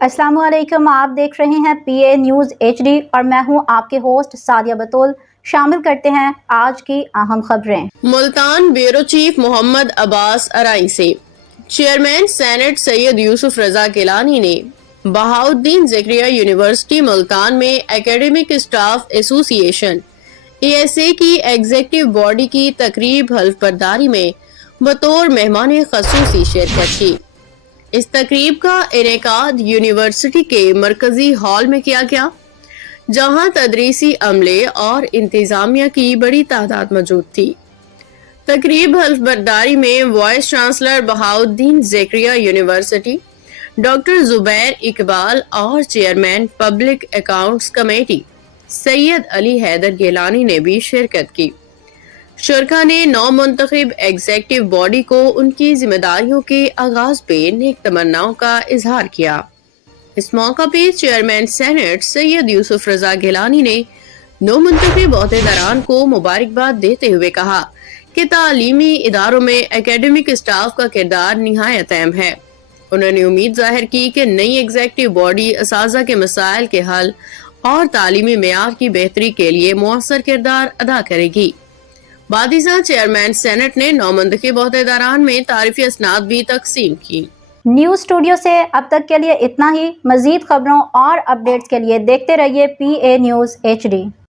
अस्सलाम वालेकुम। आप देख रहे हैं PA न्यूज़ HD और मैं हूं आपके होस्ट सादिया बतूल। शामिल करते हैं आज की अहम खबरें। मुल्तान ब्यूरो चीफ मोहम्मद अब्बास अराई से चेयरमैन सेनेट सैयद यूसुफ रजा गिलानी ने बहाउद्दीन ज़करिया यूनिवर्सिटी मुल्तान में एकेडमिक स्टाफ एसोसिएशन ASA की एग्जीक्यूटिव बॉडी की तकरीब हल्फ बर्दारी में बतौर मेहमान खसूसी शिरकत की। इस तकरीब का इनेकाद यूनिवर्सिटी के मरकजी हॉल में किया गया, जहां तदरीसी अमले और इंतजामिया की बड़ी तादाद मौजूद थी। तकरीब हल्फ बर्दारी में vice chancellor Bahauddin Zakariya university doctor Zubair Iqbal और chairman public accounts committee Syed Ali Haider Gilani ने भी शिरकत की। शुरका ने नौ मुंतखब एग्जीक्यूटिव बॉडी को उनकी जिम्मेदारियों के आगाज पे नेक तमन्नाओं का इजहार किया। इस मौका पे चेयरमैन सेनेट सैयद यूसुफ रजा गिलानी ने नौ मुंतखब ओहदेदारान को मुबारकबाद देते हुए कहा कि तालीमी इदारों में एकेडमिक स्टाफ का किरदार निहायत अहम है। उन्होंने उम्मीद जाहिर की कि नई एग्जीक्यूटिव बॉडी असातिज़ा के मसाइल के हल और तालीमी मेयार की बेहतरी के लिए मुअस्सर किरदार अदा करेगी। बादिसा चेयरमैन सेनेट ने नौ मुंतखब ओहदेदारान में तारीफी असनाद भी तकसीम की। न्यूज़ स्टूडियो से अब तक के लिए इतना ही। मजीद खबरों और अपडेट्स के लिए देखते रहिए PA न्यूज़ HD।